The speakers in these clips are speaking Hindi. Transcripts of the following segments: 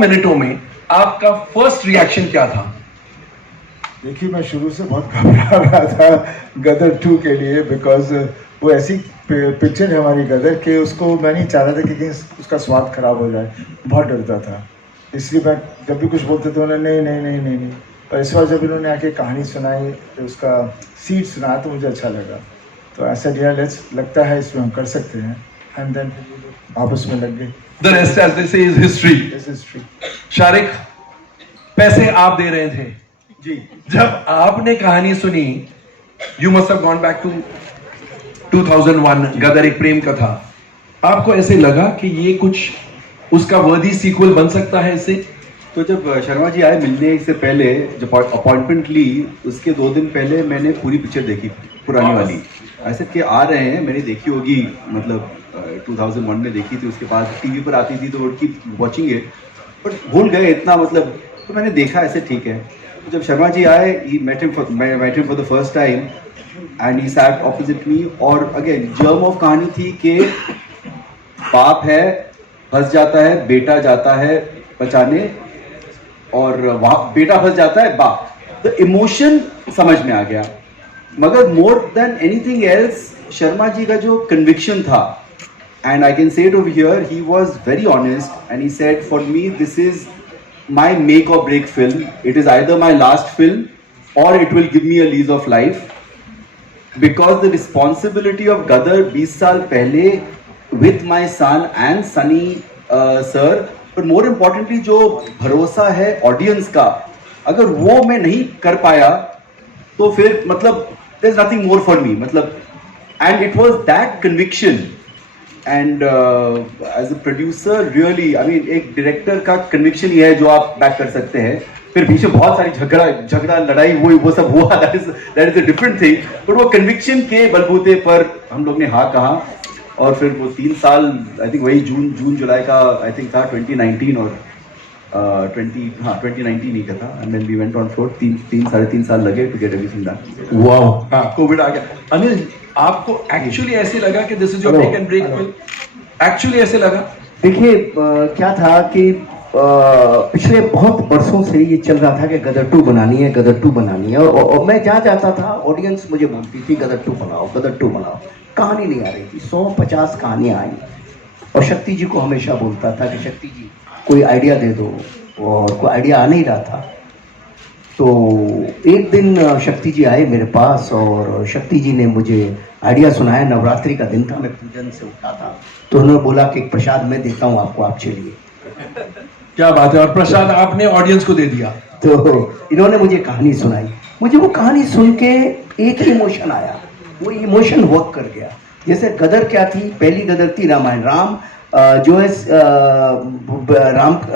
मिनटों में आपका फर्स्ट रिएक्शन क्या था? देखिए, मैं शुरू से बहुत घबरा रहा था गदर 2 के लिए, बिकॉज वो ऐसी पिक्चर है हमारी गदर के, उसको मैं नहीं चाह रहा था कि कहीं उसका स्वाद खराब हो जाए, बहुत डरता था। इसलिए मैं जब भी कुछ बोलते थे उन्होंने नहीं नहीं नहीं नहीं नहीं, और इस बार जब इन्होंने आके कहानी सुनाई, तो उसका सीड सुनाया, तो मुझे अच्छा लगा। तो ऐसा डियर लेट्स, लगता है इसमें हम कर सकते हैं, एंड देन आपस में लग गए। The rest, as they say, is history. This is true. Shariq, पैसे आप दे रहे थे जी, जब आपने कहानी सुनी, you must have gone back to 2001, Gadar Ek Prem कथा। आपको ऐसे लगा कि ये कुछ उसका वर्दी सीक्वल बन सकता है इससे? तो जब शर्मा जी आए मिलने से पहले, जब अपॉइंटमेंट ली, उसके 2 दिन पहले मैंने पूरी पिक्चर देखी, पुरानी वाली। ऐसे कि आ रहे हैं, मैंने देखी होगी, मतलब 2001 में देखी थी, उसके बाद टीवी पर आती थी तो कीप वॉचिंग इट, बट भूल गए इतना, मतलब तो मैंने देखा ऐसे, ठीक है। तो जब शर्मा जी आए, I met him for the first time and he sat opposite me, और अगेन जर्म ऑफ कहानी थी कि बाप है, फंस जाता है, बेटा जाता है बचाने, और वहाँ बेटा फंस जाता है, बाप, तो इमोशन समझ में आ गया। मगर more than anything else, Sharma ji का जो कन्विक्शन था, and I can say it over here, he was very honest and he said, for me this is my make or break film, it is either my last film or it will give me a lease of life, because the responsibility of Gadar 20 साल पहले with my son and Sunny sir, but more importantly जो भरोसा है ऑडियंस का, अगर वो मैं नहीं कर पाया तो फिर मतलब there's nothing more for me, मतलब, and it was that conviction. And as a producer really, I mean, एक डायरेक्टर का कन्विक्शन ही है जो आप बैक कर सकते हैं। फिर पीछे बहुत सारी झगड़ा लड़ाई वो सब हुआ, that is a different thing, but वो कन्विक्शन के बलबूते पर हम लोग ने हाँ कहा, और फिर वो 3 साल, आई थिंक वही जून जुलाई का आई थिंक था 2019, और 2019 ही का था, and then we went on floor. 3 साल लगे to get everything done. Wow, हाँ, कोविड आ गया। अनिल, आपको एक्चुअली ऐसे लगा कि this is your make and break film? Actually ऐसे लगा? देखिए, क्या था कि पिछले बहुत बरसों से ये चल रहा था कि गदर 2 बनानी है, गदर 2 बनानी है, और मैं जहाँ जाता था ऑडियंस मुझे बोलती थी गदर 2 बनाओ, गदर 2 बनाओ। कहानी नहीं आ रही थी, 150 कहानियाँ आई, और शक्ति जी को हमेशा बोलता था कि शक्ति जी कोई आइडिया दे दो, और कोई आइडिया आ नहीं रहा था। तो एक दिन शक्ति जी आए मेरे पास, और शक्ति जी ने मुझे आइडिया सुनाया। नवरात्रि का दिन था, मैं पूजन से उठा था, तो उन्होंने बोला कि एक प्रसाद मैं देता हूँ आपको, आप चलिए। क्या बात है, और प्रसाद आपने ऑडियंस को दे दिया? तो इन्होंने मुझे कहानी सुनाई, मुझे वो कहानी सुन के एक ही इमोशन आया, वो इमोशन वर्क कर गया। जैसे गदर क्या थी, पहली गदर थी रामायण। राम जो है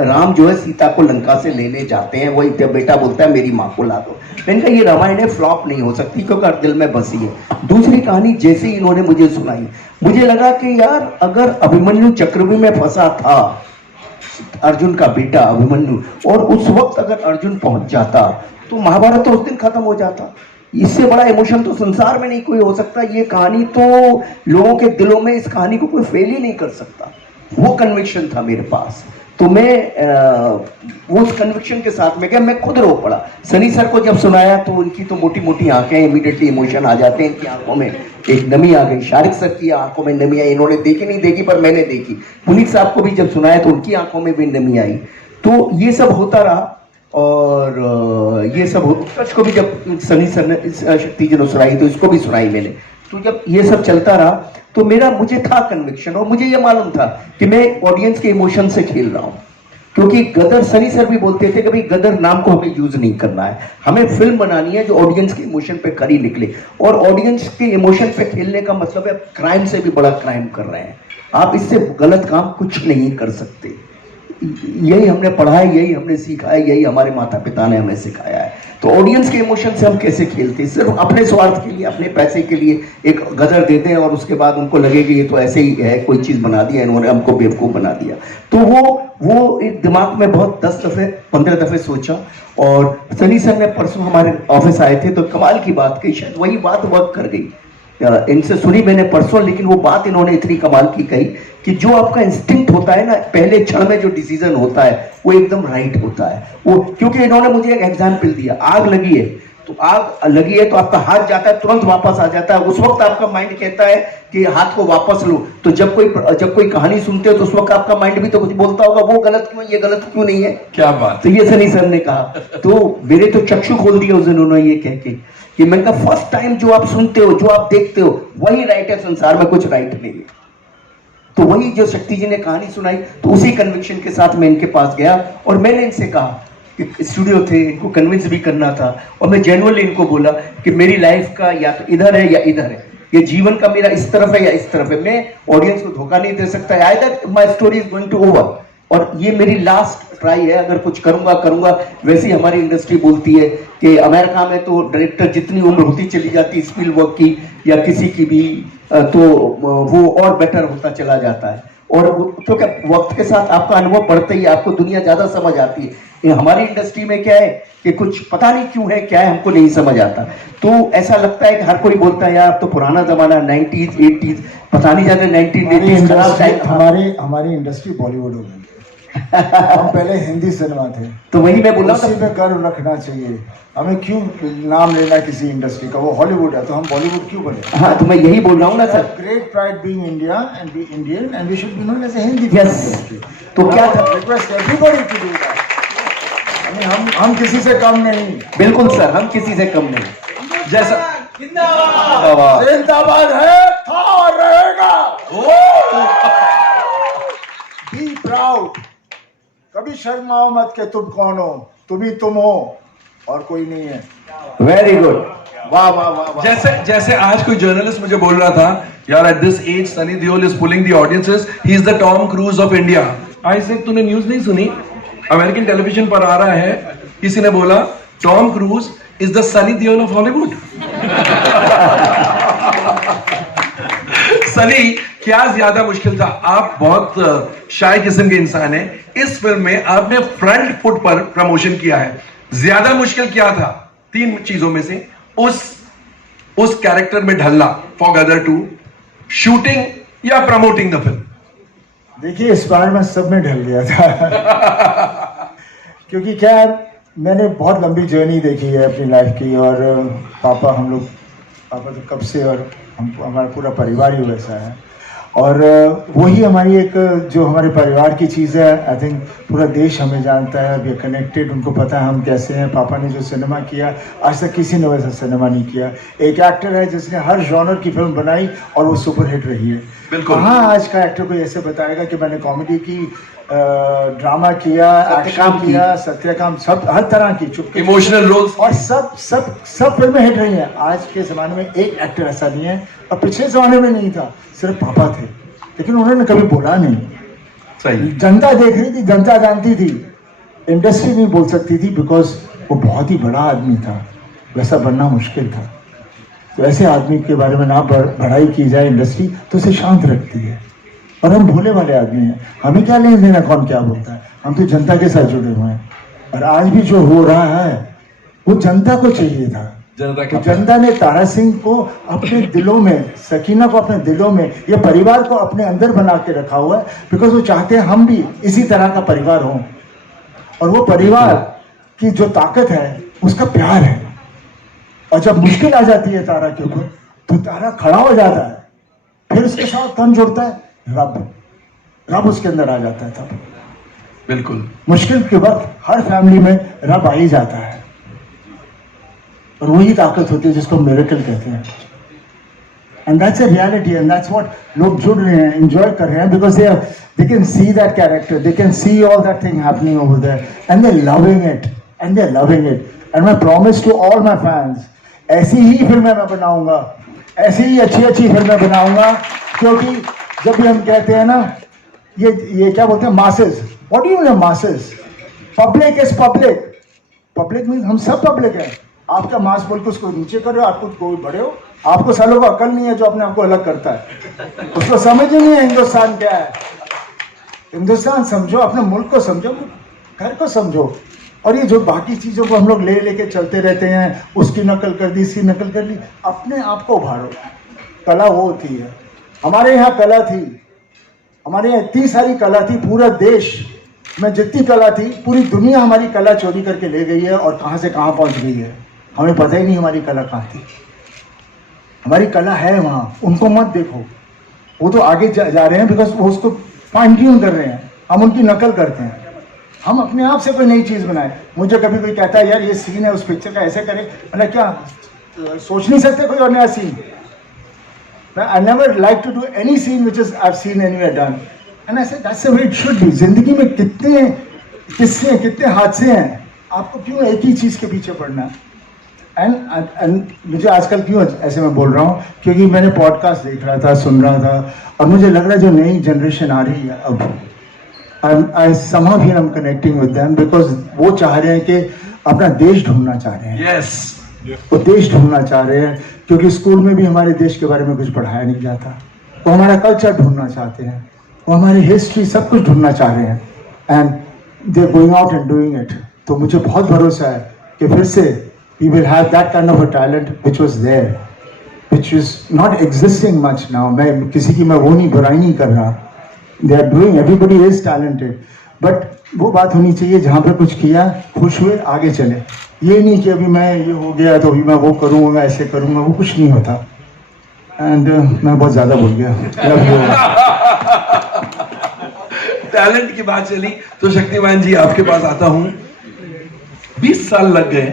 राम जो है सीता को लंका से लेने जाते हैं, वही बेटा बोलता है मेरी माँ को ला दो। मैंने कहा ये रामायण है, फ्लॉप नहीं हो सकती, क्योंकि दिल में बसी है। दूसरी कहानी जैसे ही इन्होंने मुझे सुनाई, मुझे लगा कि यार अगर अभिमन्यु चक्रव्यूह में फंसा था, अर्जुन का बेटा अभिमन्यु, और उस वक्त अगर अर्जुन पहुंच जाता तो महाभारत तो उस दिन खत्म हो जाता। इससे बड़ा इमोशन तो संसार में नहीं कोई हो सकता। ये कहानी तो लोगों के दिलों में, इस कहानी को कोई फेल ही नहीं कर सकता। वो कन्विक्शन था मेरे पास, तो मैं वो उस कन्विक्शन के साथ में गया, मैं खुद रो पड़ा। सनी सर को जब सुनाया तो उनकी तो मोटी मोटी आंखें, इमीडिएटली इमोशन आ जाते हैं, इनकी आंखों में एक नमी आ गई। शारिक सर की आंखों में नमी आई, इन्होंने देखी नहीं देखी पर मैंने देखी। पुनीत साहब को भी जब सुनाया तो उनकी आंखों में भी नमी आई। तो ये सब होता रहा, और ये सब उत्कर्ष को भी जब सनी सर ने शक्ति जी ने सुनाई तो इसको भी सुनाई मैंने। तो जब ये सब चलता रहा तो मुझे था कन्विक्शन, और मुझे ये मालूम था कि मैं ऑडियंस के इमोशन से खेल रहा हूँ। क्योंकि गदर, सनी सर भी बोलते थे कभी गदर नाम को हमें यूज नहीं करना है, हमें फिल्म बनानी है जो ऑडियंस के इमोशन पे खरी निकले। और ऑडियंस के इमोशन पे खेलने का मतलब है क्राइम से भी बड़ा क्राइम कर रहे हैं आप, इससे गलत काम कुछ नहीं कर सकते। यही हमने पढ़ा है, यही हमने सीखा है, यही हमारे माता पिता ने हमें सिखाया है। तो ऑडियंस के इमोशन से हम कैसे खेलते हैं? सिर्फ अपने स्वार्थ के लिए, अपने पैसे के लिए एक गदर देते हैं, और उसके बाद उनको लगेगा ये तो ऐसे ही है, कोई चीज़ बना दिया इन्होंने, हमको बेवकूफ़ बना दिया। तो वो एक दिमाग में बहुत 10 दफ़े 15 दफ़े सोचा। और सनी सर ने परसों हमारे ऑफिस आए थे तो कमाल की बात कही, शायद वही बात वर्क कर गई। इनसे सुनी मैंने परसों, लेकिन वो बात इन्होंने इतनी कमाल की कही कि जो आपका इंस्टिंक्ट होता है ना, पहले क्षण में जो डिसीजन होता है वो एकदम राइट होता है वो। क्योंकि इन्होंने मुझे एक एग्जाम्पल दिया, आग लगी है तो आग लगी है तो आपका हाथ जाता है, तुरंत वापस आ जाता है, उस वक्त आपका माइंड कहता है कि हाथ को वापस लो। तो जब कोई कहानी सुनते हो तो उस वक्त आपका माइंड भी तो कुछ बोलता होगा, वो गलत क्यों, ये गलत क्यों नहीं है। क्या बात। तो ये सनी सर ने कहा, तो मेरे तो चक्षु खोल दिया उस दिन उन्होंने ये कह के कि मैंने कहा फर्स्ट टाइम जो आप सुनते हो, जो आप देखते हो वही राइट है, संसार में कुछ राइट नहीं है। तो वही जो शक्ति जी ने कहानी सुनाई, तो उसी कन्विक्शन के साथ मैं इनके पास गया और मैंने इनसे कहा कि स्टूडियो थे, इनको कन्विंस भी करना था, और मैं जेन्युइनली इनको बोला कि मेरी लाइफ का या तो इधर है या इधर है, ये जीवन का मेरा इस तरफ है या इस तरफ है, मैं ऑडियंस को धोखा नहीं दे सकता, either my story is going to over, और ये मेरी लास्ट ट्राई है, अगर कुछ करूंगा। वैसे ही हमारी इंडस्ट्री बोलती है कि अमेरिका में तो डायरेक्टर जितनी उम्र होती चली जाती स्पीलबर्ग की या किसी की भी, तो वो और बेटर होता चला जाता है, और क्योंकि वक्त के साथ आपका अनुभव बढ़ता ही, आपको दुनिया ज्यादा समझ आती है। हमारी इंडस्ट्री में क्या है कि कुछ पता नहीं क्यों है, क्या है हमको नहीं समझ आता, तो ऐसा लगता है कि हर कोई बोलता है यार तो पुराना जमाना 90s 80s, पता नहीं जाते 1980s खराब टाइम था। हमारी इंडस्ट्री बॉलीवुड हो गई। हम पहले हिंदी सिनेमा थे, तो वही मैं बोला उसी पे गर्व रखना चाहिए। हमें क्यों नाम लेना किसी इंडस्ट्री का, वो हॉलीवुड है तो हम बॉलीवुड क्यों बने। हाँ, तो मैं यही बोल रहा हूँ ना sir, great pride being India and be Indian and we should be known as a Hindi yes. तो क्या था, request everybody to do that. हम किसी से कम नहीं। बिल्कुल सर, हम किसी से कम नहीं। जैसा जिंदाबाद है, था और रहेगा। बी प्राउड, कभी शर्माओ मत के तुम कौन हो, तुम ही तुम हो और कोई नहीं है। वेरी गुड, वाह वाह वाह वाह। जैसे आज कोई जर्नलिस्ट मुझे बोल रहा था, यार at this age Sunny Deol is pulling the audiences, he is the Tom Cruise of India. I say तूने न्यूज नहीं सुनी, अमेरिकन टेलीविजन पर आ रहा है, किसी ने बोला Tom cruise is the Sunny Deol of Hollywood. Sunny, क्या ज्यादा मुश्किल था? आप बहुत शाय किस्म के इंसान हैं, इस फिल्म में आपने फ्रंट फुट पर प्रमोशन किया है, ज्यादा मुश्किल क्या था 3 चीजों में से? उस कैरेक्टर में ढलना फॉर गदर 2, शूटिंग या प्रमोटिंग द फिल्म? देखिए, इस बार मैं सब में ढल गया था। क्योंकि क्या है, मैंने बहुत लंबी जर्नी देखी है अपनी लाइफ की, और पापा तो कब से, और हमारा पूरा परिवार ही वैसा है, और वही हमारी एक जो हमारे परिवार की चीज़ है। आई थिंक पूरा देश हमें जानता है, वी आर कनेक्टेड, उनको पता है हम कैसे हैं। पापा ने जो सिनेमा किया, आज तक किसी ने वैसा सिनेमा नहीं किया। एक एक्टर है जिसने हर जॉनर की फिल्म बनाई और वो सुपरहिट रही है। बिल्कुल। हाँ, आज का एक्टर कोई ऐसे बताएगा कि मैंने कॉमेडी की, ड्रामा किया, एक्शन किया, सत्यकाम, सब हर तरह की, चुपके इमोशनल रोल्स, और सब फिल्में हिट रही हैं। आज के ज़माने में एक एक्टर ऐसा नहीं है, और पिछले ज़माने में नहीं था, सिर्फ पापा थे, लेकिन उन्होंने कभी बोला नहीं। सही। जनता देख रही थी, जनता जानती थी, इंडस्ट्री नहीं बोल सकती थी, बिकॉज वो बहुत ही बड़ा आदमी था, वैसा बनना मुश्किल था। तो ऐसे आदमी के बारे में ना बढ़ाई की जाए इंडस्ट्री, तो उसे शांत रखती है। और हम भोले वाले आदमी हैं, हमें क्या लेना देना कौन क्या बोलता है, हम तो जनता के साथ जुड़े हुए हैं। और आज भी जो हो रहा है वो जनता को चाहिए था। जनता ने तारा सिंह को अपने दिलों में, सकीना को अपने दिलों में, ये परिवार को अपने अंदर बना के रखा हुआ है, बिकॉज वो चाहते हैं हम भी इसी तरह का परिवार हों। और वो परिवार की जो ताकत है उसका प्यार है। और जब मुश्किल आ जाती है तारा के ऊपर, तो तारा खड़ा हो जाता है, फिर उसके साथ कौन जुड़ता है? रब उसके अंदर आ जाता है। तब बिल्कुल मुश्किल के वक्त हर फैमिली में रब आ ही जाता है, और वही ताकत होती है जिसको मिरेकल कहते हैं। And that's a reality, and that's what लोग जुड़ रहे हैं, एंजॉय कर रहे हैं, because they can see that character, they can see all that thing happening over there, and they loving it, and they loving it. And मैं promise to all my fans, ऐसी ही फिल्में मैं बनाऊंगा, ऐसी ही अच्छी फिल्में बनाऊंगा। क्योंकि जब भी हम कहते हैं ना, ये क्या बोलते हैं, masses, what do you mean masses? Public is public, public means हम सब पब्लिक है। आप क्या मास बोल के उसको नीचे कर रहे हो, आप कुछ कोई बड़े हो? आपको सालों को अकल नहीं है जो अपने आप को अलग करता है, उसको समझ ही नहीं है हिंदुस्तान क्या है। हिंदुस्तान समझो, अपने मुल्क को समझो, घर को समझो। और ये जो बाकी चीज़ों को हम लोग लेके चलते रहते हैं, उसकी नकल कर दी, इसकी नकल कर ली, अपने आप को उभारो। कला वो होती है। हमारे यहाँ कला थी, हमारे यहाँ इतनी सारी कला थी, पूरा देश में जितनी कला थी, पूरी दुनिया हमारी कला चोरी करके ले गई है और कहाँ से कहाँ पहुँच गई है, हमें पता ही नहीं हमारी कला कहाँ थी। हमारी कला है वहाँ, उनको मत देखो, वो तो आगे जा रहे हैं बिकॉज वो उसको फाइन ट्यून कर रहे हैं, हम उनकी नकल करते हैं। हम अपने आप से कोई नई चीज़ बनाए। मुझे कभी कोई कहता है यार ये सीन है उस पिक्चर का, ऐसे करें, मतलब क्या सोच नहीं सकते कोई और नया scene? I never like to do any scene which is I've seen anywhere done, and I said that's the way it should be. जिंदगी में कितने किस्से, कितने हादसे हैं, आपको क्यों एक ही चीज़ के पीछे पड़ना है? एंड मुझे आजकल क्यों ऐसे मैं बोल रहा हूँ, क्योंकि मैंने पॉडकास्ट देख रहा था, सुन रहा था, और मुझे लग रहा है जो नई जनरेशन आ रही है अब, I somehow here I'm connecting with them because वो चाह रहे हैं कि अपना देश ढूंढना चाह रहे हैं। Yes. वो देश ढूंढना चाह रहे हैं, क्योंकि स्कूल में भी हमारे देश के बारे में कुछ पढ़ाया नहीं जाता। वो हमारा कल्चर ढूंढना चाहते हैं, वो हमारी हिस्ट्री, सब कुछ ढूंढना चाह रहे हैं, and they are going out and doing it. तो मुझे बहुत भरोसा है कि फिर से we will have that kind of a talent which was there, which is not existing much now. मैं किसी की मैं वो नहीं बुराई नहीं कर रहा, they are doing, everybody is talented, but वो बात होनी चाहिए जहाँ पे कुछ किया, खुश हुए, आगे चले। ये नहीं कि अभी मैं ये हो गया तो अभी मैं वो करूँगा, मैं ऐसे करूँगा, वो कुछ नहीं होता। एंड मैं बहुत ज़्यादा बोल गया। टैलेंट की बात चली तो शक्तिमान जी आपके पास आता हूं। 20 साल लग गए,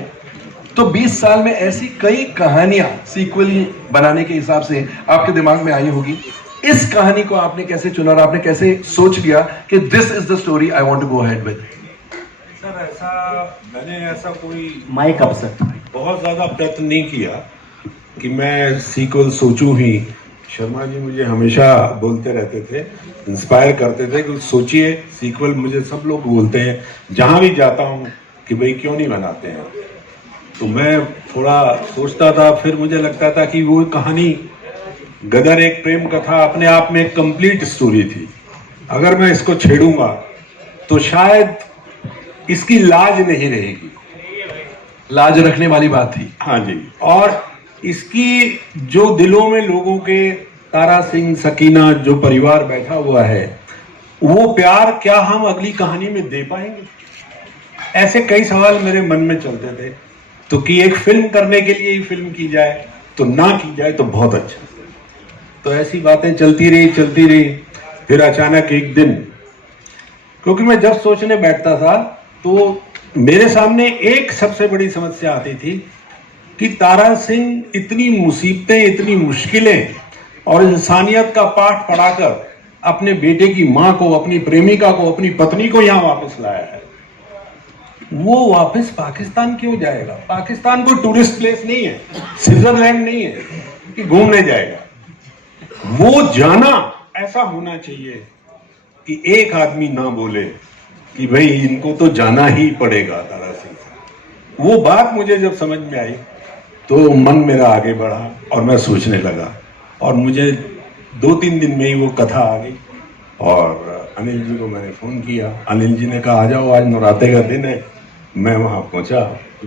तो 20 साल में ऐसी कई कहानियां सीक्वल बनाने के हिसाब से आपके दिमाग में आई होगी। इस कहानी को आपने कैसे चुना और आपने कैसे सोच लिया कि this is the story I want to go ahead with? Sir मैंने ऐसा कोई माइक अप सर, बहुत ज़्यादा प्रयत्न नहीं किया कि मैं सीक्वल सोचूं ही। शर्मा जी मुझे हमेशा बोलते रहते थे, इंस्पायर करते थे कि सोचिए सीक्वल। मुझे सब लोग बोलते हैं जहाँ भी जाता हूँ कि भाई क्यों नहीं बनाते हैं, तो मैं थोड़ा सोचता था। फिर मुझे लगता था कि वो कहानी गदर एक प्रेम कथा अपने आप में एक कंप्लीट स्टोरी थी। अगर मैं इसको छेड़ूंगा तो शायद इसकी लाज नहीं रहेगी। लाज रखने वाली बात थी। हाँ जी, और इसकी जो दिलों में लोगों के, तारा सिंह, सकीना, जो परिवार बैठा हुआ है, वो प्यार क्या हम अगली कहानी में दे पाएंगे? ऐसे कई सवाल मेरे मन में चलते थे। तो कि एक फिल्म करने के लिए ही फिल्म की जाए, तो ना की जाए तो बहुत अच्छा। तो ऐसी बातें चलती रही। फिर अचानक एक दिन, क्योंकि मैं जब सोचने बैठता था तो मेरे सामने एक सबसे बड़ी समस्या आती थी कि तारा सिंह इतनी मुसीबतें, इतनी मुश्किलें और इंसानियत का पाठ पढ़ाकर अपने बेटे की माँ को, अपनी प्रेमिका को, अपनी पत्नी को यहाँ वापस लाया है। वो वापस पाकिस्तान क्यों जाएगा? पाकिस्तान कोई टूरिस्ट प्लेस नहीं है, स्विट्जरलैंड नहीं है कि घूमने जाएगा। वो जाना ऐसा होना चाहिए कि एक आदमी ना बोले कि भाई इनको तो जाना ही पड़ेगा तारा सिंह। वो बात मुझे जब समझ में आई तो मन मेरा आगे बढ़ा और मैं सोचने लगा, और मुझे 2-3 दिन में ही वो कथा आ गई। और अनिल जी को मैंने फ़ोन किया, अनिल जी ने कहा आ जाओ, आज नवरात्रे का दिन है। मैं वहाँ पहुँचा।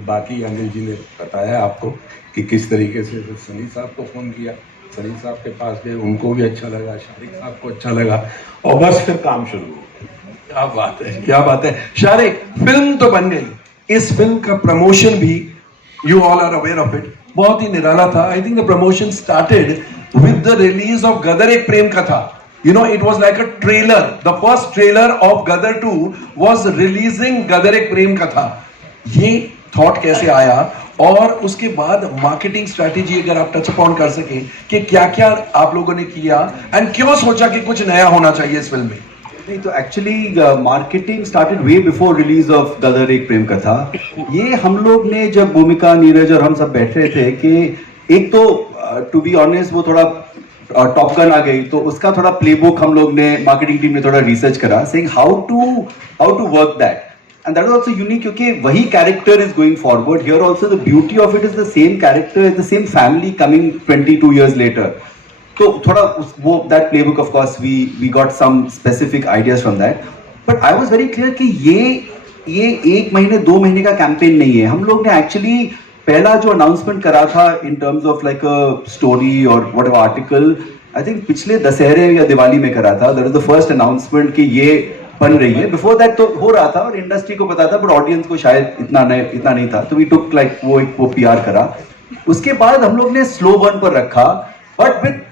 बाकी अनिल जी ने बताया आपको कि किस तरीके से। फिर सनी साहब को फ़ोन किया, सनी साहब के पास गए, उनको भी अच्छा लगा, शारिक साहब को अच्छा लगा, और बस फिर काम शुरू हो गया। क्या बात है, क्या बात है। शारिक, फिल्म तो बन गई, इस फिल्म का प्रमोशन भी, you all are aware of it, बहुत ही निराला था। I think the promotion started with the release of Gadar Ek Prem कथा। You know, it was like a trailer. The first trailer of Gadar 2 was releasing Gadar एक प्रेम कथा। ये थॉट कैसे आया, और उसके बाद मार्केटिंग स्ट्रेटेजी अगर आप टच अपॉन कर सके कि क्या क्या आप लोगों ने किया एंड क्यों सोचा कि कुछ नया होना चाहिए इस फिल्म में? नहीं, तो actually marketing started way before release of Gadar Ek Prem कथा। ये हम लोग ने, जब भूमिका, नीरज और हम सब बैठ रहे थे, कि एक तो टू बी ऑनेस्ट वो थोड़ा टॉप गन आ गई, तो उसका थोड़ा प्लेबुक हम लोग ने, मार्केटिंग टीम ने थोड़ा रिसर्च करा, saying how to work that, and that was also unique क्योंकि वही character is going forward here also. The beauty of it is the same character, is the same family coming 22 years later। तो थोड़ा वो that playbook, of course we got some specific ideas from that, but I was very clear कि ये 1 महीने 2 महीने का कैंपेन नहीं है। हम लोग ने एक्चुअली पहला जो अनाउंसमेंट करा था in terms of like a story और whatever article, I think पिछले दशहरे या दिवाली में करा था. That is the first announcement कि ये बन रही है. बिफोर दैट तो हो रहा था और इंडस्ट्री को पता था, बट ऑडियंस को शायद इतना नहीं था. तो वी टुक लाइक वो PR करा. उसके बाद हम लोग ने स्लो बर्न पर रखा, but with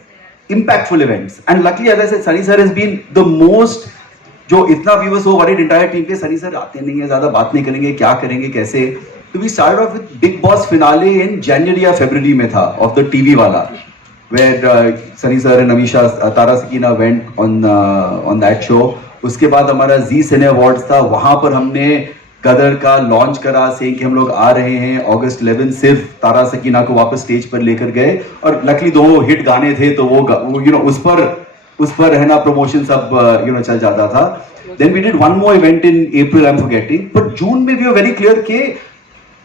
impactful events. And luckily, as I said, Sunny sir has been the most, जो इतना व्यूअर्स हो वरीड इंटायर टीम के, सनी सर आते नहीं है, ज्यादा बात नहीं करेंगे, क्या करेंगे, कैसे. तो we started off with Bigg Boss finale in जनवरी या फरवरी में था, ऑफ द टीवी वाला, where Sunny sir and Ameesha Tara Sakina went on that show. उसके बाद हमारा जी सिने अवार्ड्स था, वहां पर हमने गदर का लॉन्च करा, से कि हम लोग आ रहे हैं August 11. सिर्फ तारा सकीना को वापस स्टेज पर लेकर गए, और लकली 2 हिट गाने थे, तो वो उस पर है ना प्रमोशन सब चल जाता था. Then we did one more event in April, I am forgetting, but जून में वी वर वेरी क्लियर कि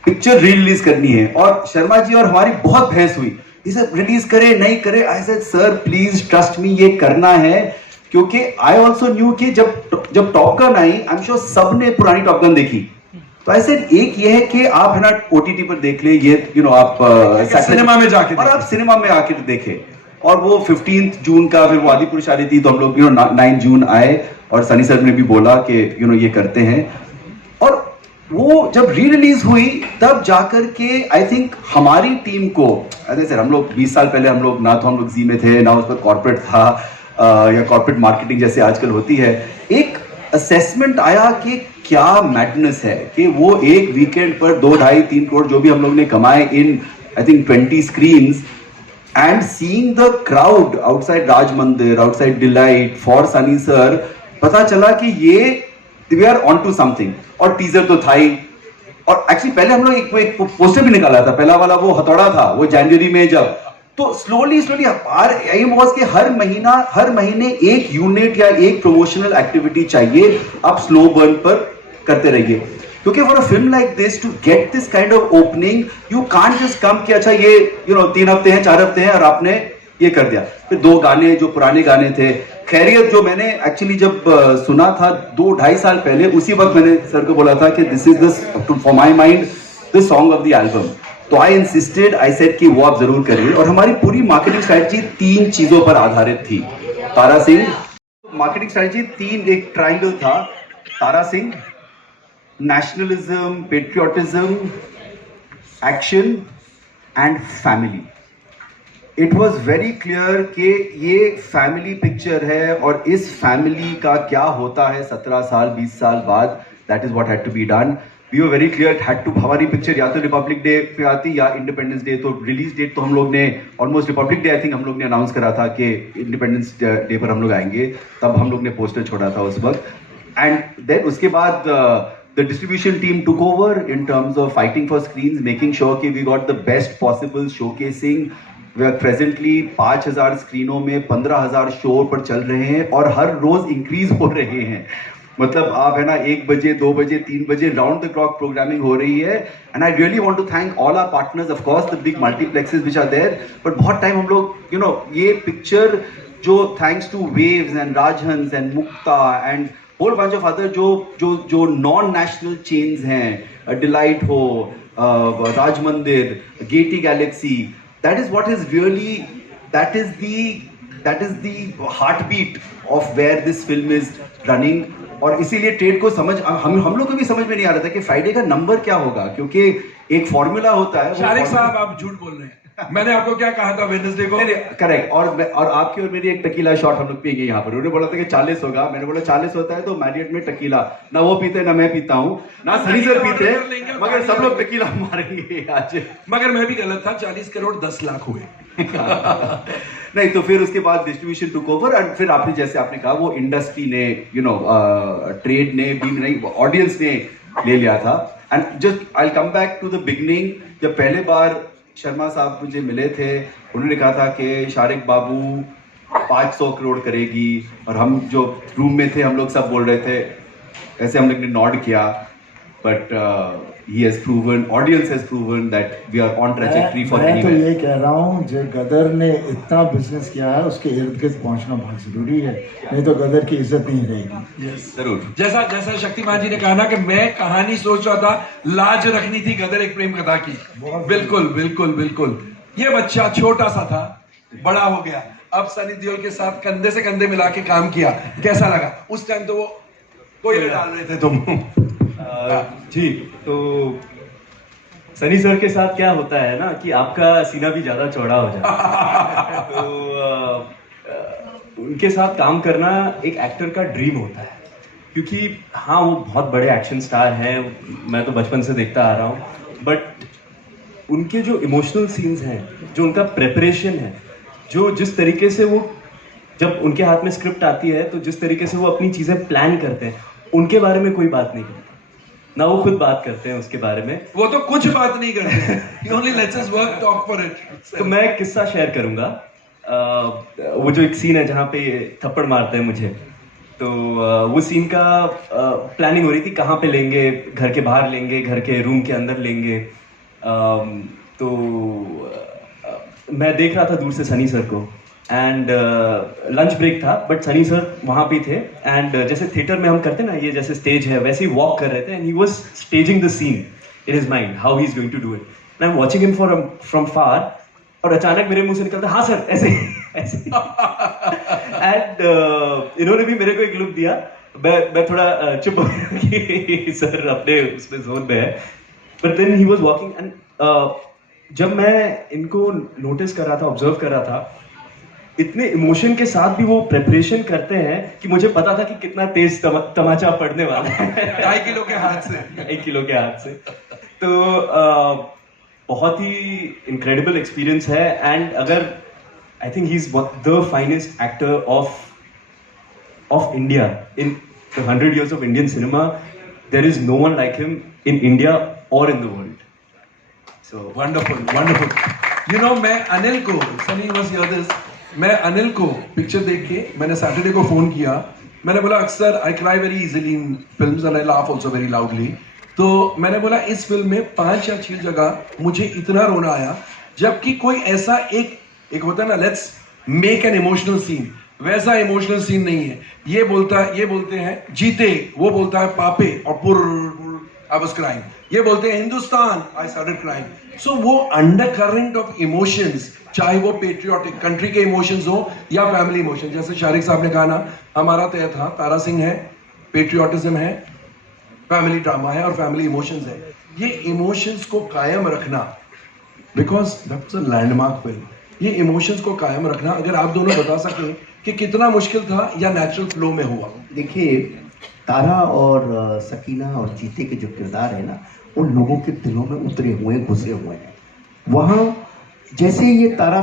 पिक्चर रिलीज करनी है. और शर्मा जी और हमारी बहुत बहस हुई, इसे रिलीज करे नहीं करे. I said sir please trust me, ये करना है, क्योंकि आई ऑल्सो न्यू कि जब top gun I, I am sure सबने पुरानी टॉप गन देखी. तो ऐसे एक ये है कि आप है ना OTT पर देख ले, ये आप सिनेमा में जाके और आप सिनेमा में आके देखे. और वो 15 जून का, फिर वो आदि पुरुष आ रही थी, तो हम लोग 9 जून आए, और सनी सर ने भी बोला कि ये करते हैं. और वो जब री रिलीज हुई, तब जाकर के आई थिंक हमारी टीम को, ऐसे हम लोग 20 साल पहले हम लोग जी में थे, ना उस पर कॉर्पोरेट था या कॉर्पोरेट मार्केटिंग जैसे आजकल होती है. एक असेसमेंट आया कि क्या मैडनेस है कि वो एक वीकेंड पर 2-2.5-3 करोड़ जो भी हम लोग ने कमाए in I think 20 screens, and seeing the crowd outside Raj Mandir, outside Delite for Sunny sir, पता चला कि ये we are on to something. और टीजर तो था ही, और एक्चुअली पहले हम लोग एक पोस्टर भी निकाला था, पहला वाला वो हथौड़ा था, वो जनवरी में जब. तो स्लोली आर एम वाज कि हर महीने एक यूनिट या एक प्रमोशनल एक्टिविटी चाहिए. आप स्लो बर्न पर करते रहिए, क्योंकि for a film like this to get this kind of opening, you can't just come कि अच्छा ये 3 हफ्ते हैं 4 हफ्ते हैं और आपने ये कर दिया. फिर 2 गाने जो पुराने गाने थे, खैरियत जो मैंने एक्चुअली जब सुना था 2-2.5 साल पहले, उसी वक्त मैंने सर को बोला था कि this is this for my mind the song of the album. तो आई इंसिस्टेड, आई सेड कि वो आप जरूर करिए. और हमारी पूरी मार्केटिंग स्ट्रेटजी 3 चीजों पर आधारित थी. तारा सिंह, मार्केटिंग स्ट्रेटजी 3, एक ट्राइंगल था. Tara Singh, nationalism, patriotism, action and family. It was very clear कि ये फैमिली पिक्चर है, और इस फैमिली का क्या होता है 17 साल 20 साल बाद, that is what had to be done. We were very clear, had to, हमारी पिक्चर या तो रिपब्लिक डे पे आती या इंडिपेंडेंस डे. तो रिलीज डेट तो हम लोग ने almost Republic Day I think हम लोग ने अनाउंस करा था कि इंडिपेंडेंस डे पर हम लोग आएंगे, तब हम लोग ने पोस्टर छोड़ा था उस वक्त. एंड देन उसके बाद the distribution team took over in terms of fighting for screens, making sure कि we got the best possible showcasing. We are presently 5,000 स्क्रीनों में 15,000 शो पर चल रहे हैं, और हर रोज इंक्रीज हो रहे हैं. मतलब आप है ना 1 बजे 2 बजे 3 बजे राउंड द क्लॉक प्रोग्रामिंग हो रही है. And I really want to thank all our partners, of course the big multiplexes which are there. But बहुत टाइम हम लोग ये पिक्चर जो thanks to Waves and Rajhans and Mukta and whole bunch of other जो नॉन नेशनल चेन्स हैं, डिलाइट हो, Raj Mandir, Gaiety Galaxy, that is what is really, that is the heartbeat of where this film is running. और इसीलिए ट्रेड को समझ, हम लोग को भी समझ में नहीं आ रहा था कि फ्राइडे का नंबर क्या होगा, क्योंकि एक फॉर्मूला होता है. शारिक साहब आप झूठ बोल रहे हैं. मैंने आपको क्या कहा था वेडनेसडे को? करेक्ट. और आपकी और मेरी एक टकीला शॉट हम लोग पिएंगे यहाँ पर. उन्होंने बोला था कि 40 होगा, मैंने बोला 40 होता है तो मैरियट में टकीला ना वो पीते ना मैं पीता हूँ ना सनी सर पीते, मगर सब लोग टकीला मारेंगे आज. मगर मैं भी गलत था, 40 करोड़ 10 लाख हुए. नहीं, तो फिर उसके बाद डिस्ट्रीब्यूशन टुक ओवर, एंड फिर आपने जैसे आपने कहा वो इंडस्ट्री ने ट्रेड ने भी नहीं, ऑडियंस ने ले लिया था. And just I come back to the beginning. जब पहले बार शर्मा साहब मुझे मिले थे, उन्होंने कहा था कि शारिक बाबू 500 करोड़ करेगी, और हम जो रूम में थे हम लोग सब बोल रहे थे, ऐसे हम लोग ने नॉड किया. But he has proven, audience has proven that we are on trajectory for मैं तो anywhere. ये कह रहा हूँ जो गदर ने इतना बिजनेस किया है उसके इर्द गिर्द पहुँचना बहुत जरूरी है, नहीं तो गदर की इज्जत नहीं रहेगी। जरूर। जैसा जैसा शक्तिमान जी ने कहा ना कि मैं कहानी सोच रहा था, लाज रखनी थी गदर एक प्रेम कथा की। बिल्कुल बिल्कुल बिल्कुल। ये बच्चा छोटा सा था, बड़ा हो गया, अब सनी देओल के साथ कंधे से कंधे मिला के काम किया, कैसा लगा? उस टाइम तो वो कोयले डाल रहे थे तुम। जी, तो सनी सर के साथ क्या होता है ना कि आपका सीना भी ज्यादा चौड़ा हो जाता है। तो उनके साथ काम करना एक एक्टर का ड्रीम होता है, क्योंकि हाँ वो बहुत बड़े एक्शन स्टार हैं, मैं तो बचपन से देखता आ रहा हूँ, बट उनके जो इमोशनल सीन्स हैं, जो उनका प्रेपरेशन है, जो जिस तरीके से वो जब उनके हाथ में स्क्रिप्ट आती है तो जिस तरीके से वो अपनी चीज़ें प्लान करते हैं, उनके बारे में कोई बात नहीं करता, ना वो खुद बात करते हैं उसके बारे में। वो तो कुछ बात नहीं करते, he only lets us work, talk for it. तो मैं एक किस्सा शेयर करूंगा। वो जो एक सीन है जहाँ पे थप्पड़ मारते हैं मुझे, तो वो सीन का प्लानिंग हो रही थी, कहाँ पे लेंगे, घर के बाहर लेंगे, घर के रूम के अंदर लेंगे। तो मैं देख रहा था दूर से सनी सर को, एंड लंच ब्रेक था, बट सनी सर वहाँ पे थे, एंड जैसे थिएटर में हम करते हैं ना, ये जैसे स्टेज है वैसे ही वॉक कर रहे थे, and he was staging the scene in his mind how he is going to do it, and I am watching him from far, और अचानक मेरे मुंह से निकलता हाँ सर ऐसे ऐसे। एंड इन्होंने भी मेरे को एक लुक दिया, मैं थोड़ा चुप हो गया कि सर अपने उसमें जोन में है, but then he was walking, and जब मैं इनको नोटिस कर रहा था, ऑब्जर्व कर रहा था, इतने इमोशन के साथ भी वो प्रेपरेशन करते हैं कि मुझे पता था कि कितना तेज तमाचा पड़ने वाला है। 2.5 किलो के हाथ से। 1 किलो के हाथ से। तो बहुत ही इनक्रेडिबल एक्सपीरियंस है, एंड अगर I think he is the finest actor of India in 100 years of Indian cinema. There is no one like him in India or in the world. So wonderful wonderful. You know, मैं अनिल को, सनी वाज हियर दिस, मैं अनिल को पिक्चर देख के मैंने सैटरडे को फोन किया, मैंने बोला अक्सर I cry very easily in films and I laugh also very loudly, तो मैंने बोला इस फिल्म में 5 या 6 जगह मुझे इतना रोना आया, जबकि कोई ऐसा एक होता है ना, let's make an emotional scene, वैसा इमोशनल सीन नहीं है। ये बोलते हैं जीते, वो बोलता है पापे और पुर I was crying. ये बोलते हैं Hindustan, I started crying. So वो undercurrent of emotions, चाहे वो पेट्रियोटिक कंट्री के इमोशंस हो या फैमिली इमोशन, जैसे शारिक साहब ने कहा ना, हमारा तय था, तारा सिंह है, पेट्रियोटिज्म है, फैमिली ड्रामा है और फैमिली इमोशंस है। ये इमोशंस को कायम रखना, because that was a landmark film, ये इमोशंस को कायम रखना, अगर आप दोनों बता सकें कि कितना मुश्किल था या नेचुरल फ्लो में हुआ? देखिए, तारा और सकीना और जीते के जो किरदार है ना, उन लोगों के दिलों में उतरे हुए, घुसे हुए हैं। वहाँ जैसे ये तारा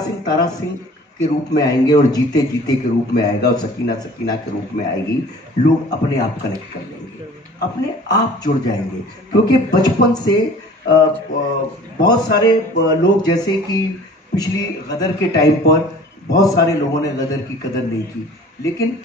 सिंह के रूप में आएंगे और जीते के रूप में आएगा और सकीना के रूप में आएगी, लोग अपने आप कनेक्ट कर लेंगे, अपने आप जुड़ जाएंगे, क्योंकि बचपन से बहुत सारे लोग, जैसे कि पिछली गदर के टाइम पर बहुत सारे लोगों ने गदर की कदर नहीं की, लेकिन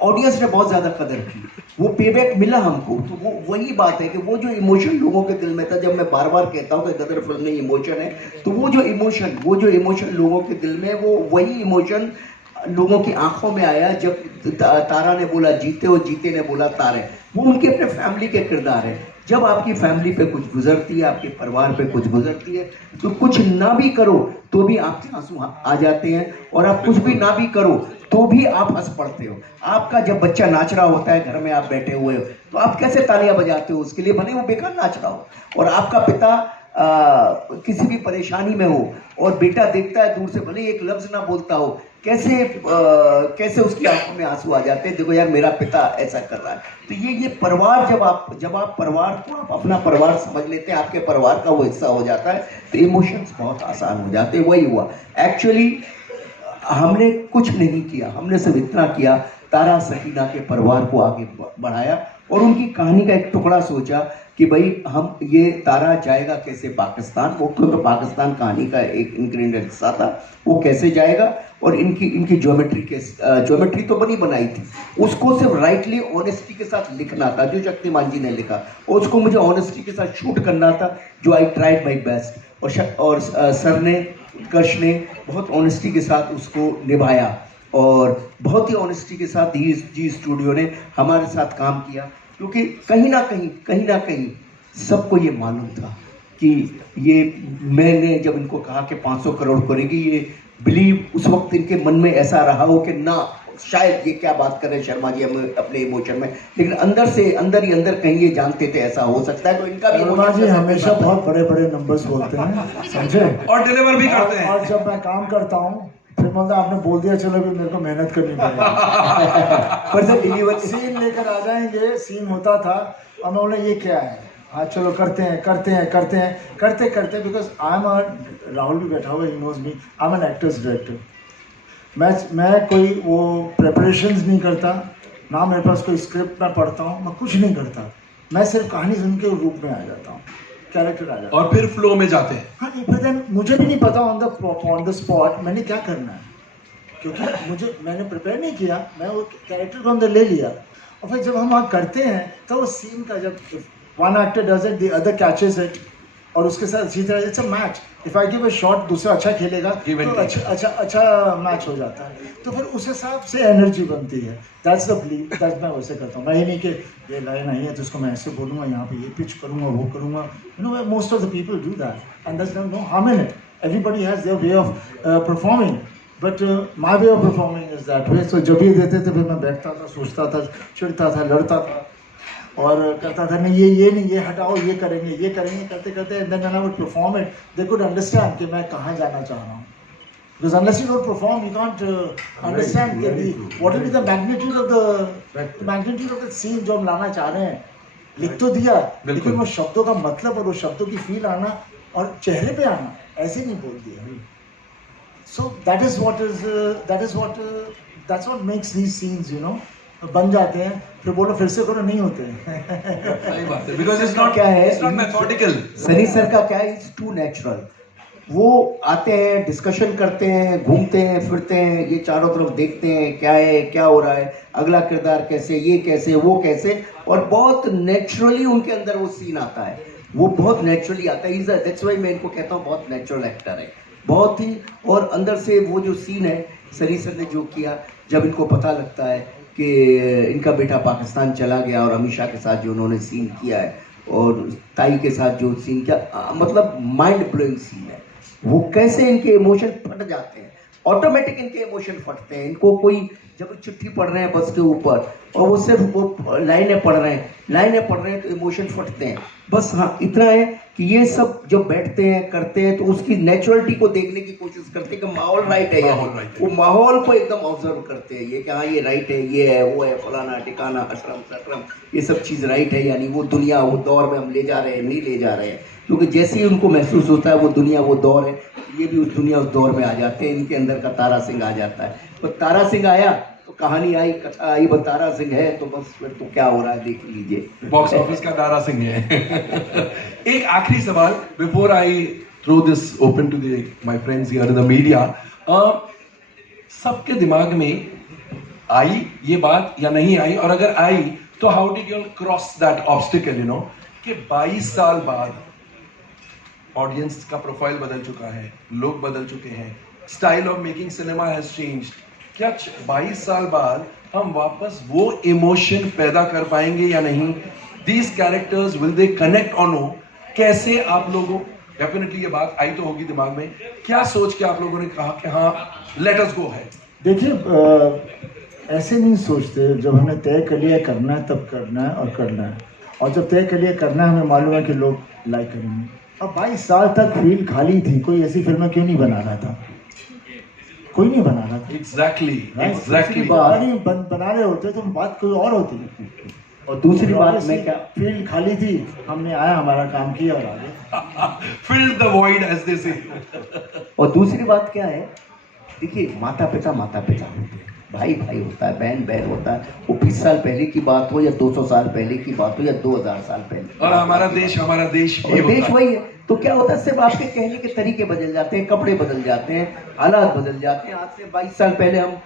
ऑडियंस ने बहुत ज़्यादा कदर की, वो पेबैक मिला हमको। तो वो वही बात है कि वो जो इमोशन लोगों के दिल में था, जब मैं बार बार कहता हूँ कि गदर फिल्म में इमोशन है, तो वो जो इमोशन लोगों के दिल में, वो वही इमोशन लोगों की आंखों में आया जब तारा ने बोला जीते और जीते ने बोला तारे। वो उनके अपने फैमिली के किरदार है। जब आपकी फैमिली पे कुछ गुजरती है, आपके परिवार पे कुछ गुजरती है, तो कुछ ना भी करो तो भी आपके आंसू आ जाते हैं, और आप कुछ भी ना भी करो तो भी आप हंस पड़ते हो। आपका जब बच्चा नाच रहा होता है, घर में आप बैठे हुए हो, तो आप कैसे तालियां बजाते हो उसके लिए, भले वो बेकार नाच रहा हो। और आपका पिता किसी भी परेशानी में हो और बेटा देखता है दूर से, भले एक लफ्ज ना बोलता हो, कैसे उसकी आंखों में आंसू आ जाते हैं, देखो यार मेरा पिता ऐसा कर रहा है। तो ये परिवार, जब आप परिवार को आप अपना परिवार समझ लेते हैं, आपके परिवार का वो हिस्सा हो जाता है, तो इमोशंस बहुत आसान हो जाते हैं। वही हुआ एक्चुअली, हमने कुछ नहीं किया, हमने सिर्फ इतना किया, तारा सकीना के परिवार को आगे बढ़ाया और उनकी कहानी का एक टुकड़ा सोचा कि भाई हम ये तारा जाएगा कैसे पाकिस्तान, वो क्योंकि पाकिस्तान कहानी का एक इंग्रेडिएंट हिस्सा था, वो कैसे जाएगा, और इनकी ज्योमेट्री तो बनी बनाई थी, उसको सिर्फ राइटली ऑनेस्टी के साथ लिखना था जो शक्तिमान जी ने लिखा, और उसको मुझे ऑनेस्टी के साथ शूट करना था, जो आई ट्राइड माई बेस्ट, और सर ने, उत्कर्ष ने बहुत ऑनेस्टी के साथ उसको निभाया, और बहुत ही ऑनेस्टी के साथ जी स्टूडियो ने हमारे साथ काम किया, क्योंकि कहीं ना कहीं सबको ये मालूम था कि ये, मैंने जब इनको कहा कि 500 करोड़ करेगी, ये बिलीव उस वक्त इनके मन में ऐसा रहा हो कि ना, शायद ये क्या बात कर रहे हैं शर्मा जी हम अपने इमोशन में, लेकिन अंदर ही अंदर कहीं ये जानते थे ऐसा हो सकता है, तो इनका भी शर्मा जी हमेशा बहुत बड़े बड़े नंबर्स बोलते हैं, समझे, और डिलीवर भी करते हैं। और जब मैं काम करता हूँ फिर बोलता आपने बोल दिया, चलो भी मेरे को मेहनत करनी पड़ेगी। पर सर डिलीवर सीन लेकर आ जाएंगे, सीन होता था और मैं बोला ये क्या है, हाँ चलो करते हैं, because I am a, Rahul भी बैठा हुआ, he knows me, I am an actor's director. मैं कोई वो प्रेपरेशंस नहीं करता, ना मेरे पास कोई स्क्रिप्ट मैं पढ़ता हूँ, मैं कुछ नहीं करता, मैं सिर्फ कहानी सुन के रूप में आ जाता हूँ, कैरेक्टर आ जाता हूँ, और फिर फ्लो में जाते हैं। हाँ नहीं, फिर देन मुझे भी नहीं पता ऑन द स्पॉट मैंने क्या करना है, क्योंकि मैंने प्रिपेयर नहीं किया, मैं वो कैरेक्टर को अंदर ले लिया, और फिर जब हम वहाँ करते हैं तो वो सीन का, जब one actor does it the other catches it, और उसके साथ इसी तरह it's a match, if I give a shot दूसरा अच्छा खेलेगा तो अच्छा मैच हो जाता है, तो फिर उस हिसाब से एनर्जी बनती है, दैट्स द बिलीव, दैट्स मैं वैसे करता हूँ, मैं ये नहीं कि ये लाइन आई है तो इसको मैं ऐसे बोलूँगा, यहाँ पे ये पिच करूँगा, वो करूँगा, you know most of the people do that and that's no harm in it, everybody has their way of performing, but my way of performing is that way. So जब ये देते थे फिर मैं बैठता था, सोचता था, चिढ़ता था, लड़ता था, और करता था नहीं ये नहीं, ये हटाओ, ये करेंगे, करते and then when I would perform it they could understand कि मैं कहाँ जाना चाह रहा हूँ, because unless you don't perform you can't understand what will be the magnitude of the scene जो हम लाना चाह रहे हैं। लिख तो दिया, लेकिन वो शब्दों का मतलब और वो शब्दों की फील आना और चेहरे पे आना, ऐसे नहीं बोल दिया। So that's what makes these scenes, you know, बन जाते हैं, फिर बोलो फिर से करो, नहीं होते हैं। सही बात है, बिकॉज इट्स नॉट, क्या है, it's not methodical. Sunny sir का क्या है, इट्स टू नेचुरल, वो आते हैं, डिस्कशन करते हैं, घूमते हैं, फिरते हैं, ये चारों तरफ देखते हैं क्या है, क्या हो रहा है, अगला किरदार कैसे, ये कैसे, वो कैसे, और बहुत नेचुरली उनके अंदर वो सीन आता है, वो बहुत नेचुरली आता है, दैट्स व्हाई मैं इनको कहता हूँ बहुत नेचुरल एक्टर है, बहुत ही, और अंदर से वो जो सीन है सनी सर ने जो किया, जब इनको पता लगता है कि इनका बेटा पाकिस्तान चला गया, और अमीषा के साथ जो उन्होंने सीन किया है, और ताई के साथ जो सीन किया, मतलब माइंड ब्लोइंग सीन है, वो कैसे इनके इमोशन फट जाते हैं, ऑटोमेटिक इनके इमोशन फटते हैं, इनको कोई जब चिट्ठी पढ़ रहे हैं बस के ऊपर, और वो सिर्फ वो लाइनें पढ़ रहे हैं तो इमोशन फटते हैं, बस हाँ इतना है कि ये सब जब बैठते हैं करते हैं तो उसकी नेचुरलिटी को देखने की कोशिश करते हैं कि माहौल राइट है, वो माहौल को एकदम ऑब्जर्व करते हैं, ये कि हाँ ये राइट है, ये है, वो है, फलाना ठिकाना, अशरम सकरम, ये सब चीज़ राइट है, यानी वो दुनिया वो दौर में हम ले जा रहे हैं, नहीं ले जा रहे हैं, क्योंकि जैसे ही उनको महसूस होता है वो दुनिया वो दौर है, ये भी उस दुनिया उस दौर में आ जाते हैं, इनके अंदर का तारा सिंह आ जाता है, तो तारा सिंह आया तो कहानी आई, कथा आई, बस तारा सिंह है तो बस फिर तो क्या हो रहा है देख लीजिए, बॉक्स ऑफिस का तारा सिंह है। एक आखिरी सवाल before I throw this open to my friends here in the media, सबके दिमाग में आई ये बात या नहीं आई, और अगर आई तो how did you cross that obstacle, you know, कि 22 साल बाद ऑडियंस का प्रोफाइल बदल चुका है, लोग बदल चुके हैं, style of making cinema has changed, क्या 22 साल बाद हम वापस वो इमोशन पैदा कर पाएंगे या नहीं, these characters will they connect or no, कैसे आप लोगों, डेफिनेटली ये बात आई तो होगी दिमाग में, क्या सोच के आप लोगों ने कहा कि हाँ लेट अस गो है? देखिए ऐसे नहीं सोचते, जब हमने तय कर लिया करना है तब करना है और करना है, और जब तय कर लिया करना है हमें मालूम है कि लोग लाइक करेंगे। अब 22 साल तक फील्ड खाली थी, कोई ऐसी फिल्में क्यों नहीं बना रहा था, कोई नहीं बना रहा था, एग्जैक्टली बना रहे होते तो बात कोई और होती। और दूसरी बात मैं क्या, फील्ड खाली थी, हमने आया, हमारा काम किया और आगे fill the void as they say. और दूसरी बात क्या है, देखिए माता पिता होते हैं, भाई भाई होता है, बहन बहन होता है। वो 20 साल पहले की बात हो या 200 साल पहले की बात हो या 2000 साल पहले, और हमारा देश और भी देश होता है। वही है। तो क्या होता है, सिर्फ आपके कहने के तरीके बदल जाते हैं, कपड़े बदल जाते हैं, हालात बदल जाते हैं। आज से 22 साल पहले हम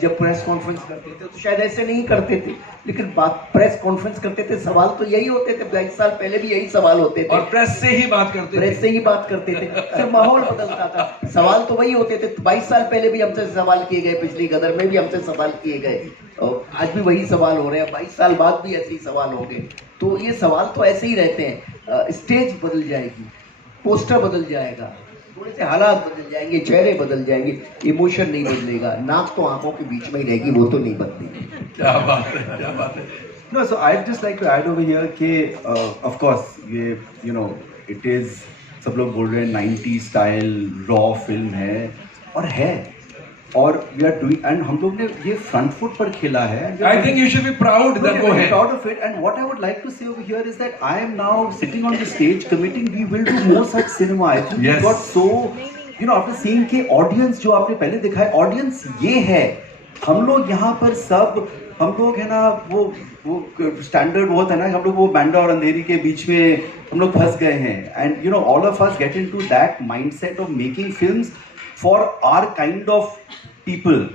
जब प्रेस कॉन्फ्रेंस करते थे तो शायद ऐसे नहीं करते थे, लेकिन बात प्रेस कॉन्फ्रेंस करते थे, सवाल तो यही होते थे। 22 साल पहले भी यही सवाल होते थे, और प्रेस से ही बात करते थे। प्रेस से ही बात करते थे, सिर्फ माहौल बदलता था, सवाल तो वही होते थे। 22 साल पहले भी हमसे सवाल किए गए, पिछली गदर में भी हमसे सवाल किए गए, और आज भी वही सवाल हो रहे हैं। 22 साल बाद भी ऐसे ही सवाल होंगे। तो ये सवाल तो ऐसे ही रहते हैं। स्टेज बदल जाएगी, पोस्टर बदल जाएगा, थोड़े से हालात बदल जाएंगे, चेहरे बदल जाएंगे, इमोशन नहीं बदलेगा। नाक तो आंखों के बीच में ही रहेगी, वो तो नहीं बदलेगी। क्या बात है, क्या बात है। No, so I'd just like to add over here कि of course ये you know it is, सब लोग बोल रहे हैं 90 स्टाइल रॉ फिल्म है, और और we are doing, and हम लोग ने ये फ्रंट फुट पर खेला है। I think you should be proud that go ahead. Proud of it, and what I would like to say over here is that I am now sitting on the stage committing we will do more such cinema. I think Yes. we got so, you know, after seeing कि audience जो आपने पहले दिखा है, audience ये है। हम लोग यहाँ पर सब, हम लोग है ना वो स्टैंडर्ड बहुत है ना, हम लोग वो बैंडा और अंधेरी के बीच में हम लोग फंस गए हैं, and you know all of us get into that mindset of making films for our kind of people.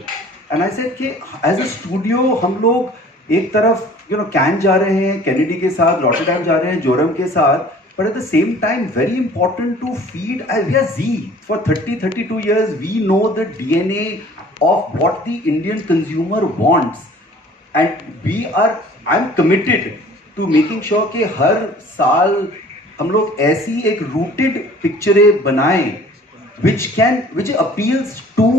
And I said कि एज अ स्टूडियो हम लोग एक तरफ यू नो कैन जा रहे हैं कैनेडी के साथ, रॉटरडैम जा रहे हैं जोरम के साथ, but at the same time very important to feed, as we are Z for 32 years we know the DNA of what the Indian consumer wants, and I'm committed to making sure कि हर साल हम लोग ऐसी एक rooted पिक्चरें बनाएं which appeals to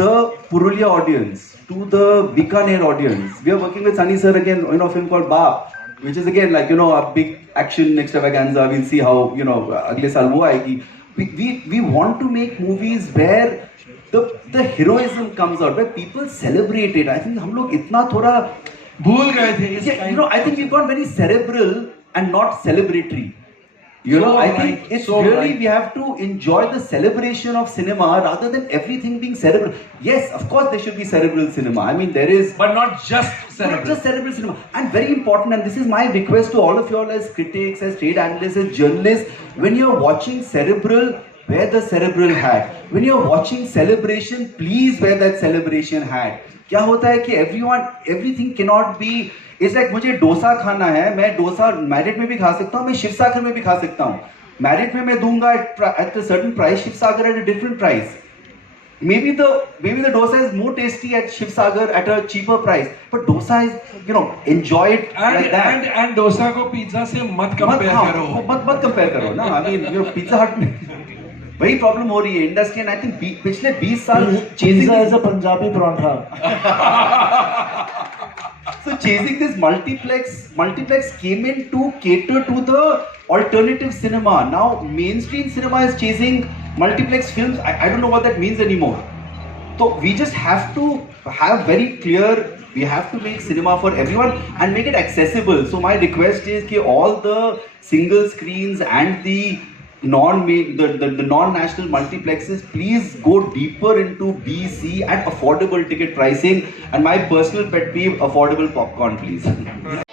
the Purulia audience, to the Bikaner audience. We are working with Sunny sir again, you know, a film called Baap, which is again like, you know, a big action extravaganza. We'll see how, you know, अगले साल वो आएगी. We want to make movies where the heroism comes out, where people celebrate it. I think हम लोग इतना थोड़ा भूल गए थे इस Yeah, you know, I think we've gone very cerebral and not celebratory. You know, So I think right, it's so really right. we have to enjoy the celebration of cinema rather than everything being cerebral. Yes, of course there should be cerebral cinema. I mean, there is but not just not cerebral. just cerebral cinema. And very important, and this is my request to all of you all as critics, as trade analysts, as journalists, when you're watching cerebral, wear the cerebral hat. When you're watching celebration, please wear that celebration hat. क्या होता है कि everything cannot be, it's like मुझे डोसा खाना है, मैं डोसा मैरिट में भी खा सकता हूँ, मैं शिव सागर में भी खा सकता हूँ। मैरिट में मैं दूंगा at a certain price, Shiv Sagar at a different price. Maybe the dosa is more tasty at Shiv Sagar at a cheaper price, but dosa is, you know, enjoy it like that. And dosa को पिज्जा से मत कंपेयर करो। मत कंपेयर करो ना। I mean, you know, pizza हट में वही प्रॉब्लम हो रही है इंडस्ट्री, एंड आई थिंक पिछले 20 साल pizza is a Punjabi paratha. So chasing this multiplex came in to cater to the alternative cinema. Now mainstream cinema is chasing multiplex films. I don't know what that means anymore. So we just have to have very clear, we have to make cinema for everyone and make it accessible. So my request is that all the single screens and the non-national multiplexes, please go deeper into B, C and affordable ticket pricing, and my personal pet peeve, affordable popcorn please.